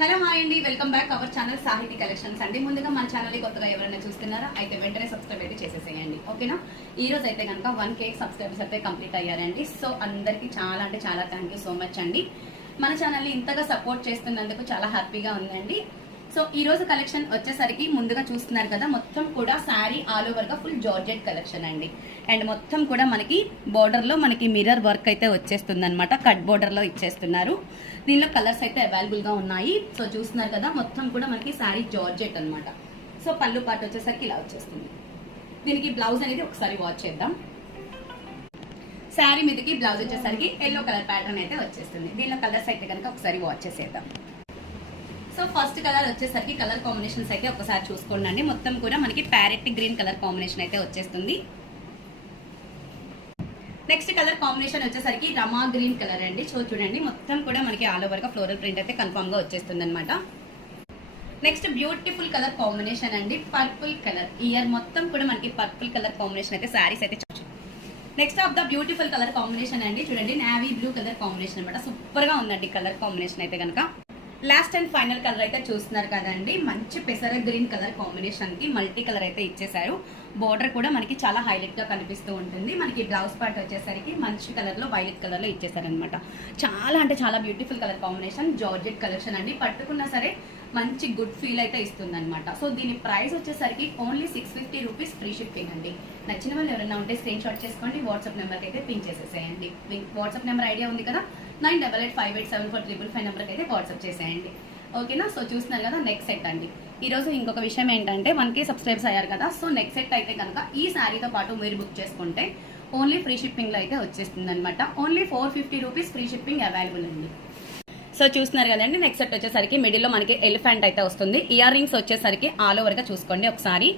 Hello hi అండి, welcome back our channel సాహితీ collections అండి. ముందుగా మన ఛానల్ కొత్తగా ఎవరైనా చూస్తున్నారా అయితే వెంటనే సబ్స్క్రైబ్ అయితే చేసేసేయండి, ఓకేనా. ఈ రోజు అయితే కనుక 1K సబ్స్క్రైబర్స్ అయితే కంప్లీట్ అయ్యారండి. సో అందరికి చాలా అంటే చాలా థ్యాంక్ యూ సో మచ్ అండి. మన ఛానల్ని ఇంతగా సపోర్ట్ చేస్తున్నందుకు చాలా హ్యాపీగా ఉందండి. సో ఈ రోజు కలెక్షన్ వచ్చేసరికి ముందుగా చూస్తున్నారు కదా, మొత్తం కూడా శారీ ఆల్ ఓవర్ గా ఫుల్ జార్జెట్ కలెక్షన్ అండి. అండ్ మొత్తం కూడా మనకి బోర్డర్ లో మనకి మిర్రర్ వర్క్ అయితే వచ్చేస్తుంది అనమాట. కట్ బోర్డర్ లో ఇచ్చేస్తున్నారు. దీనిలో కలర్స్ అయితే అవైలబుల్ గా ఉన్నాయి. సో చూస్తున్నారు కదా, మొత్తం కూడా మనకి శారీ జార్జెట్ అనమాట. సో పళ్ళు పాటు వచ్చేసరికి ఇలా వచ్చేస్తుంది. దీనికి బ్లౌజ్ అనేది ఒకసారి వాచ్ చేద్దాం. శారీ మీదకి బ్లౌజ్ వచ్చేసరికి ఎల్లో కలర్ ప్యాటర్న్ అయితే వచ్చేస్తుంది. దీనిలో కలర్స్ అయితే కనుక ఒకసారి వాచ్ చేసేద్దాం. సో ఫస్ట్ కలర్ వచ్చేసరికి కలర్ కాంబినేషన్స్ అయితే ఒకసారి చూసుకోండి. మొత్తం కూడా మనకి ప్యారెట్ గ్రీన్ కలర్ కాంబినేషన్ అయితే వచ్చేస్తుంది. నెక్స్ట్ కలర్ కాంబినేషన్ వచ్చేసరికి రమా గ్రీన్ కలర్ అండి. సో చూడండి, మొత్తం కూడా మనకి ఆల్ ఓవర్ గా ఫ్లోరల్ ప్రింట్ అయితే కన్ఫర్మ్ గా వచ్చేస్తుంది అనమాట. నెక్స్ట్ బ్యూటిఫుల్ కలర్ కాంబినేషన్ అండి, పర్పుల్ కలర్. ఇయర్ మొత్తం కూడా మనకి పర్పుల్ కలర్ కాంబినేషన్ అయితే శారీస్ అయితే. Next of the beautiful colour combination అండి, చూడండి నేవీ బ్లూ కలర్ కాంబినేషన్ అనమాట. సూపర్ గా ఉందండి కలర్ కాంబినేషన్ అయితే కనుక. లాస్ట్ అండ్ ఫైనల్ కలర్ అయితే చూస్తున్నారు కదండి, మంచి పెసర గ్రీన్ కలర్ కాంబినేషన్ కి మల్టీ కలర్ అయితే ఇచ్చేసారు. బోర్డర్ కూడా మనకి చాలా హైలైట్ గా కనిపిస్తూ ఉంటుంది. మనకి బ్లౌజ్ పార్ట్ వచ్చేసరికి మంచి కలర్ లో వైలెట్ కలర్ లో ఇచ్చేసారు అనమాట. చాలా అంటే చాలా beautiful colour combination, georgette collection అండి. పట్టుకున్నా సరే మంచి గుడ్ ఫీల్ అయితే ఇస్తుంది అనమాట. సో దీని ప్రైస్ వచ్చేసరికి ఓన్లీ 650 రూపీస్, ఫ్రీ షిప్పింగ్ అండి. నచ్చిన వాళ్ళు ఎవరైనా ఉంటే స్క్రీన్ షాట్ చేసుకోండి, వాట్సాప్ నెంబర్కి అయితే పిన్ చేసేసేయండి. వాట్సాప్ నెంబర్ ఐడియా ఉంది కదా, 9885874555 నెంబర్కి అయితే వాట్సాప్ చేసేయండి, ఓకేనా. సో చూస్తున్నారు కదా, నెక్స్ట్ సెట్ అండి. ఈ రోజు ఇంకొక విషయం ఏంటంటే 1K సబ్స్క్రైబ్స్ అయ్యారు కదా, సో నెక్స్ట్ సెట్ అయితే కనుక ఈ శారీతో పాటు మీరు బుక్ చేసుకుంటే ఓన్లీ ఫ్రీ షిప్పింగ్ లో అయితే వచ్చేస్తుంది అనమాట. Only 450 rupees free shipping available అండి. సో చూస్తున్నారు కదండి, నెక్స్ట్ సెట్ వచ్చేసరికి మిడిల్ లో మనకి ఎలిఫెంట్ అయితే వస్తుంది. ఇయర్ రింగ్స్ వచ్చేసరికి ఆల్ ఓవర్ గా చూసుకోండి ఒకసారి.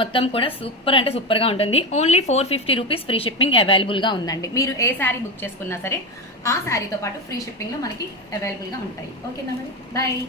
మొత్తం కూడా సూపర్ అంటే సూపర్ గా ఉంటుంది. Only 450 rupees free shipping available గా ఉందండి. మీరు ఏ శారీ బుక్ చేసుకున్నా సరే ఆ శారీతో పాటు ఫ్రీ షిప్పింగ్ లో మనకి అవైలబుల్ గా ఉంటాయి, ఓకేనా మరి. బాయ్.